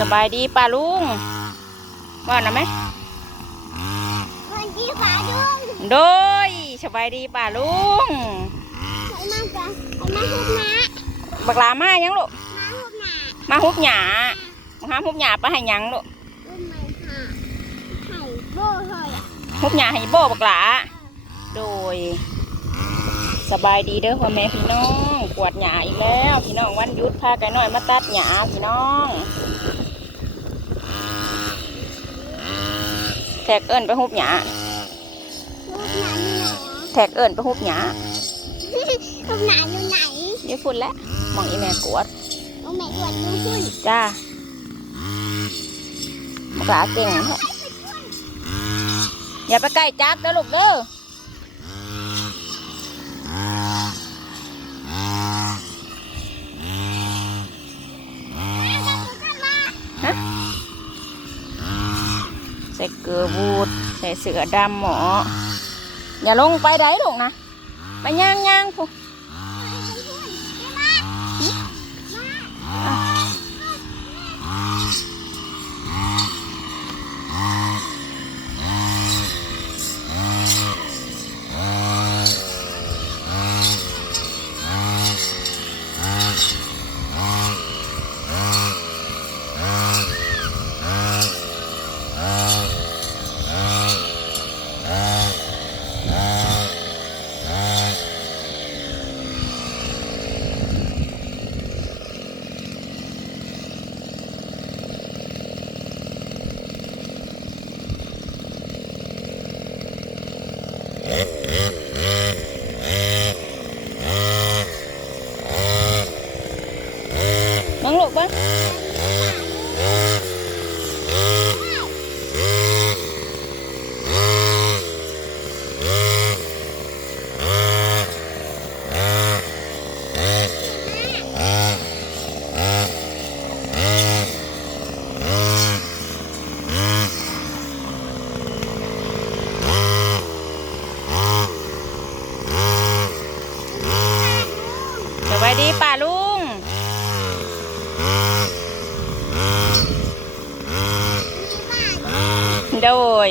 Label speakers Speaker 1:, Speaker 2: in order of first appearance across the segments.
Speaker 1: สบายดีป้าลุงว่านะไหม
Speaker 2: คนที่ขาดุง
Speaker 1: โดยสบายดีป้าลุง
Speaker 2: ไอ้มาจ้ะไอ้มาหุบหนา
Speaker 1: บักหลามายังลูก
Speaker 2: มาหุบหนา
Speaker 1: มาฮุบหยามาหาฮุบหยาไปให้หยังลูก
Speaker 2: อุ้มไม่ค่ะไข่โบ้เฮ้ย
Speaker 1: ฮุบหยาให้โบบักหลาโดยสบายดีเด้อพ่อแม่พี่น้อง กวาดหยาอีกแล้ว พี่น้องวันหยุดพาไก่น้อยมาตัดหยาพี่น้อง ท็กเอิญไปฮุบหยา
Speaker 2: หุบหนาอยู่ไหน
Speaker 1: แท็กเอิญไปฮุบหยา
Speaker 2: หุบหนาอยู่ไหน
Speaker 1: เดี๋ยวฝุ่นแล้วมองอีแม่กวด
Speaker 2: โอ้แม่กวดดูคุณ
Speaker 1: จ้าบักหลาเก่งเถอะอย่าไปใกล้จักเด้อลูกเด้อ ใส่เกลือบูดใส่เสือดำหมอ อย่าลงไปไหนลูกนะ ไปย่างย่างพวกมึงลู กบ้างสวัสดีป้าลุง โดย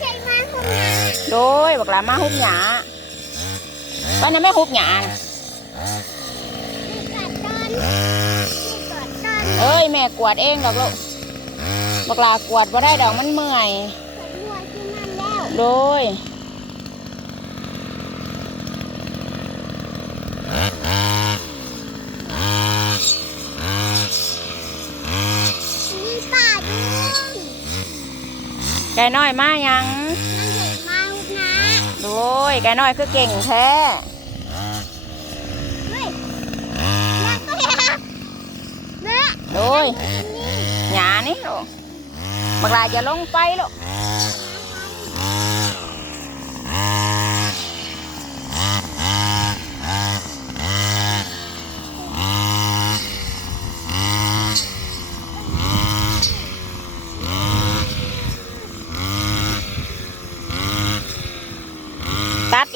Speaker 2: ใจมาหุบหนา
Speaker 1: โดย บอกลามาฮุบหยาป้าน่ะไม่ฮุบหยานะเอ้ยแม่กวาดเองดอกลูกบอกลากวาดว่าได้ดอกมันเมื่อยโดยไก่น้อยมายัง
Speaker 2: นั่งเด็กมาหุบหนา
Speaker 1: โด ยไก่น้อยคือเก่งแท้
Speaker 2: เฮ้ยนั่งไปอะแม่
Speaker 1: โดยหยานี่ลูกบอกลาจะลงไปลูก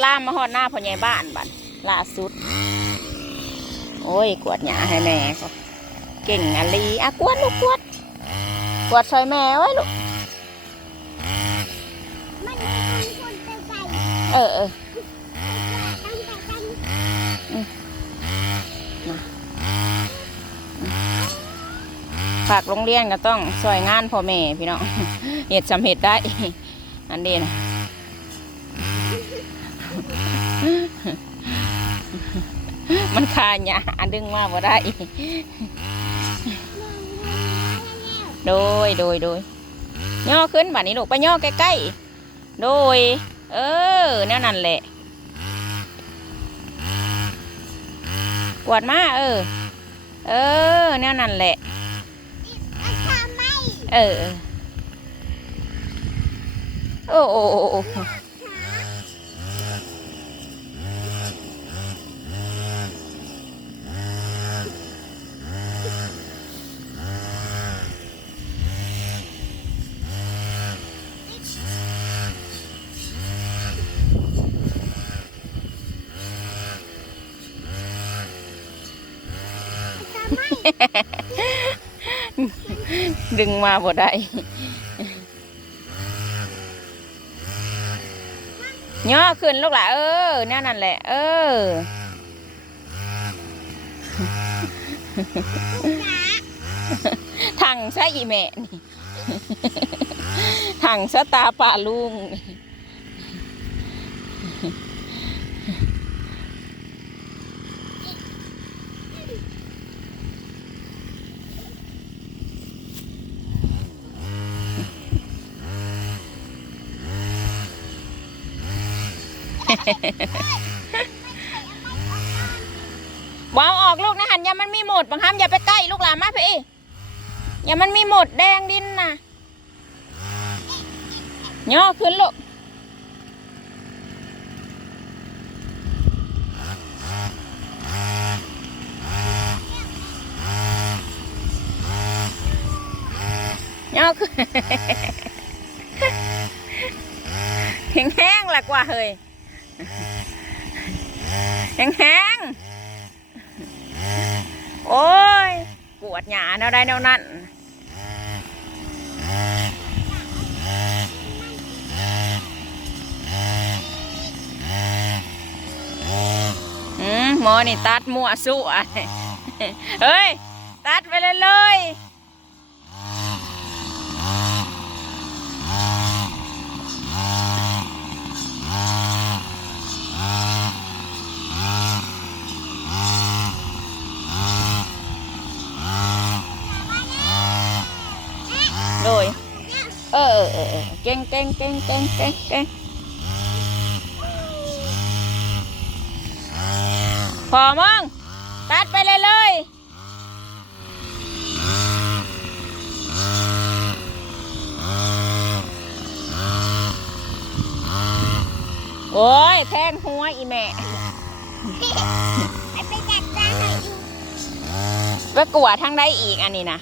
Speaker 1: ล่ามมาหอดหน้าพ่อใหญ่บ้านบัดล่าสุด โอ้ยกวดหยาให้แม่ก็เก่งอลีอะกวดลูกกวดกวดซอยแม่ไว้ลูก
Speaker 2: เอ
Speaker 1: อเออฝากโรงเรียนก็ต้องซอยงานพ่อแม่พี่น้องเหตุสำเหตุได้ อันเดีนะ มันคาหยาดึงมาบ่ได้ โดยโดยโดยย่อขึ้นบัดนี้ลูกไปย่อใกล้ๆ โดย เออแนวนั้นแหละ กวดมาเออ เออแนวนั้นแหละ เออ โอ้โอ้ ดึงมาบ่ได้ย่อขึ้นลูกหล่ะเออแน่นั่นแหละ เออถังซะอีแม่นี่ถังซะตาป่าลุง วาวออกลูกนะหันยามันมีหมดบางคำอย่าไปใกล้ลูกหลานมาพี่อย่ามันมีหมดแดงดินนะย่อขึ้นลูกย่อขึ้นแห้งๆละกว่าเฮ้ย แห้งๆโอ้ยปวดหยาแนวใดแนวนั้นอืมหมอนี่ตัดมั่วสู้อะเฮ้ย ตัดไปเลยเลย โดยเออเออเออเออเก่งเก่งเก่งเกงเกงพอมึงตัดไปเลยเลยโอ้ยแทงหัวอีแม่
Speaker 2: ไปจัดการหน่อยอีก
Speaker 1: ไปกวดทางใดอีกอันนี้นะ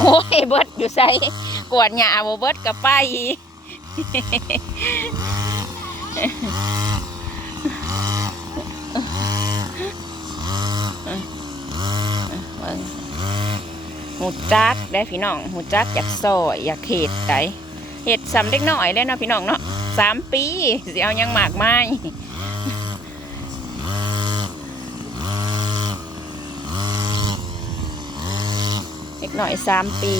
Speaker 1: โอ้ยเบิดอยู่ใส่ กวดหญ้าบ่เบิดกับไปเบิ่งหูจักได้พี่น้องหูจักอยากซอยอยากเห็ดไดเห็ดสำเล็กน้อยได้เนาะพี่น้องเนาะสามปีสิเอายังหมากไม้เล็กน้อยสามปี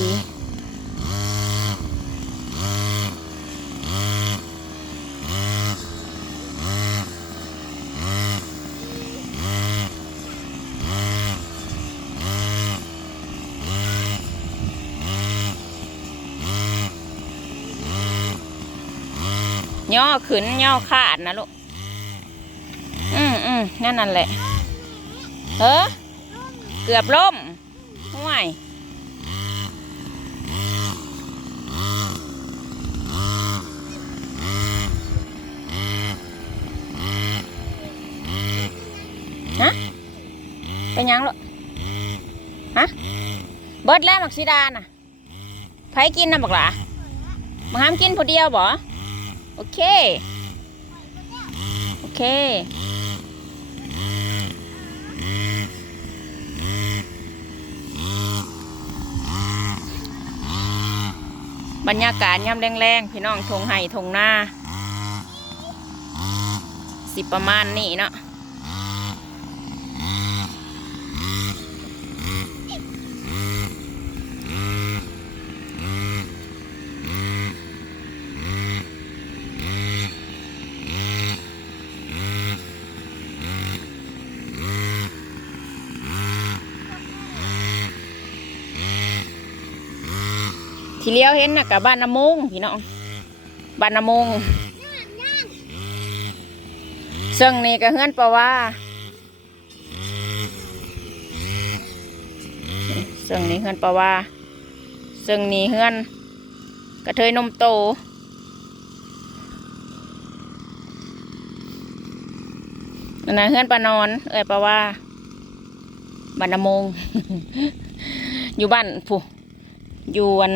Speaker 1: ย่อขึ้นย่อขาดนะลูก อืมอืมนั่นนั่นแหละเฮ้อเกือบล่มห่วยฮะเป็นยังลูกฮะเบิดแล้วหมักซีดาน่ะไผกินนะบอกหล่ะมาห้ามกินผู้เดียวบ่ โอเค โอเค บรรยากาศย่ำแรงๆ พี่น้องทงไห่ทงหน้า สิประมาณนี้เนาะ ที่เลี้ยวเห็นน่ะกับบ้านน้ำมงพี่น้องบ้านน้ำมงซึ่งนี่ก็เฮือนปะว่าซึ่งนี่เฮือนปะว่าซึ่งนี่เฮือนกระเทยนมโตอันนั้นเฮือนปะนอน เอ้ยปะว่าบ้านน้ำมงอยู่บ้านผู้ อยู่วัน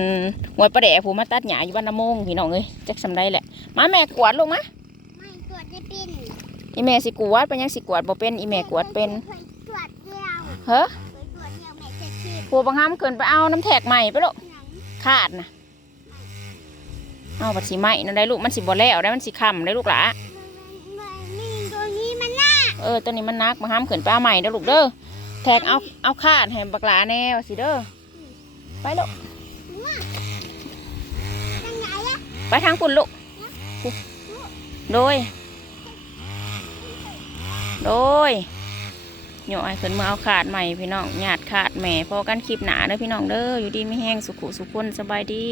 Speaker 1: งวยประแดะผู้มาตัดหญ้าอยู่บ้านน้ำมงพี่น้องเอ้ยจักสำได้แหละมาแม่กวาดลงมา
Speaker 2: ไม่ตรวจได้เป็น
Speaker 1: อีแม่สิกวาดเป็นยังสิกวาดบ่เป็นอีแม่กวาดเป็น
Speaker 2: ตรวจเดียว
Speaker 1: เฮ้อ
Speaker 2: เคยตรวจเนี่ยแม่จะฉีด
Speaker 1: ผัวบางห้ามเกินไปเอาน้ำแท็กใหม่ไปลูก
Speaker 2: หนัง
Speaker 1: ขาดนะเอาบัดสีไหมนั่นได้ลูกมันสิบ่แล้วได้มันสิค่ำได้ลูกหล่ะ
Speaker 2: มันมีตัวนี้มันน่า
Speaker 1: เออตัวนี้มันนักบางห้ามเกินไปเอาใหม่เด้อลูกเด้อแท็กเอาเอาขาดให้บักหลาแน่ว่าสิเด้อไปลูก
Speaker 2: ไป
Speaker 1: ทางปุ่นลูกโดย โดยหน่อยขึ้นมาเอาขาดใหม่พี่น้องหยาดขาดแหม่พอกันคลิปหนาเด้อพี่น้องเด้ออยู่ดีไม่แห้งสุขุสุขุนสบายดี